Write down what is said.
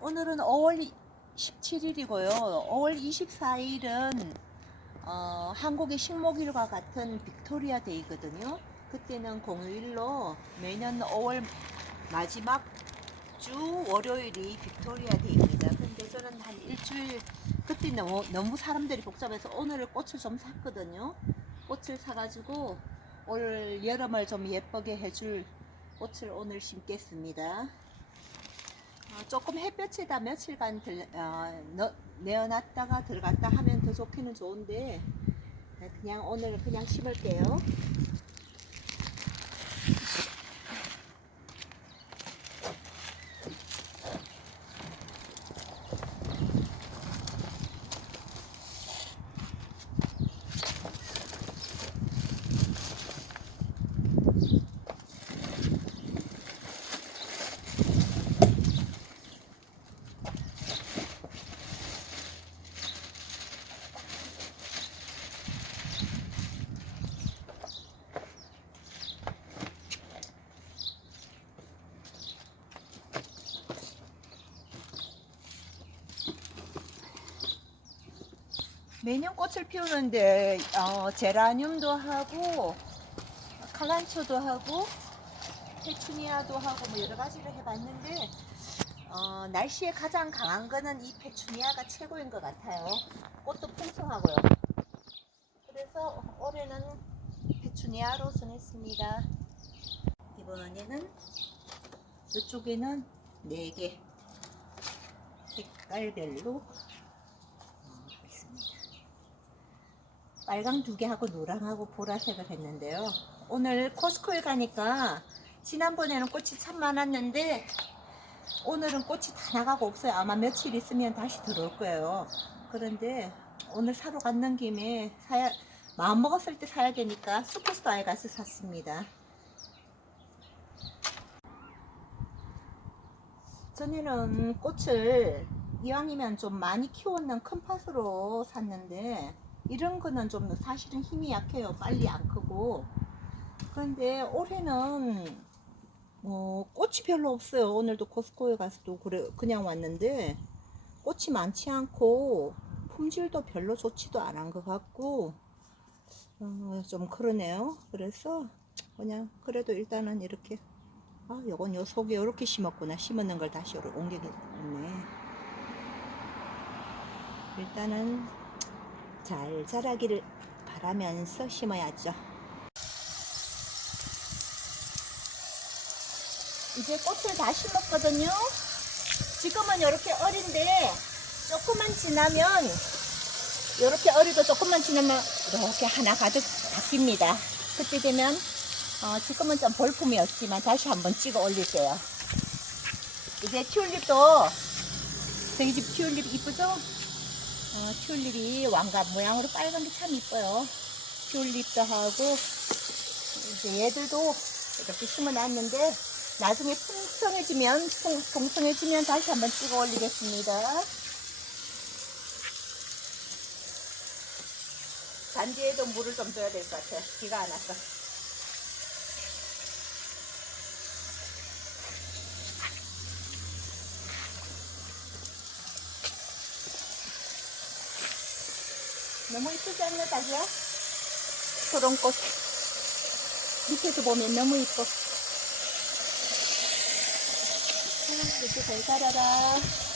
오늘은 5월 17일이고요. 5월 24일은 어, 한국의 식목일과 같은 빅토리아 데이거든요. 그때는 공휴일로 매년 5월 마지막 주 월요일이 빅토리아 데이입니다. 근데 저는 한 일주일 그때 너무, 너무 사람들이 복잡해서 오늘 꽃을 좀 샀거든요. 꽃을 사가지고 올 여름을 좀 예쁘게 해줄 꽃을 오늘 심겠습니다. 어, 조금 햇볕에다 며칠간 들, 어, 넣- 내어놨다가 들어갔다 하면 더 좋기는 좋은데 네, 그냥 오늘 그냥 심을게요. 매년 꽃을 피우는데 어, 제라늄도 하고 칼란초도 하고 페추니아도 하고 뭐 여러 가지를 해봤는데 어, 날씨에 가장 강한 거는 이 페추니아가 최고인 것 같아요. 꽃도 풍성하고요. 그래서 올해는 페추니아로 정했습니다. 이번에는 이쪽에는 4개 색깔별로 어, 있습니다. 빨강 두 개 하고 노랑하고 보라색을 했는데요. 오늘 코스코에 가니까 지난번에는 꽃이 참 많았는데 오늘은 꽃이 다 나가고 없어요. 아마 며칠 있으면 다시 들어올 거예요. 그런데 오늘 사러 갔는 김에 사야 마음 먹었을 때 사야 되니까 슈퍼스타에 가서 샀습니다. 전에는 꽃을 이왕이면 좀 많이 키웠는 큰 팥으로 샀는데 이런 거는 좀 사실은 힘이 약해요. 빨리 안 크고. 그런데 올해는 어, 꽃이 별로 없어요. 오늘도 코스코에 가서도 그래 그냥 왔는데 꽃이 많지 않고 품질도 별로 좋지도 않은 것 같고 어, 좀 그러네요. 그래서 그냥 그래도 일단은 이렇게 아, 요건 요 속에 이렇게 심었구나. 심었는 걸 다시 옮겨겠네. 일단은 잘 자라기를 바라면서 심어야죠. 이제 꽃을 다 심었거든요. 지금은 이렇게 어린데 조금만 지나면 이렇게 어리도 조금만 지나면 이렇게 하나 가득 바뀝니다. 그때 되면 어, 지금은 좀 볼품이 없지만 다시 한번 찍어 올릴게요. 이제 튤립도 저희 집 튤립 이쁘죠? 어, 튤립이 왕갑 모양으로 빨간 게 참 이뻐요. 튤립도 하고 이제 얘들도 이렇게 심어놨는데 나중에 풍성해지면 풍, 풍성해지면 다시 한번 찍어 올리겠습니다. 잔디에도 물을 좀 줘야 될 것 같아요. 비가 안 와서. 너무 이쁘지 않나, 자기야? 저런 꽃. 밑에서 보면 너무 이뻐. 아, 이렇게 잘 자라라.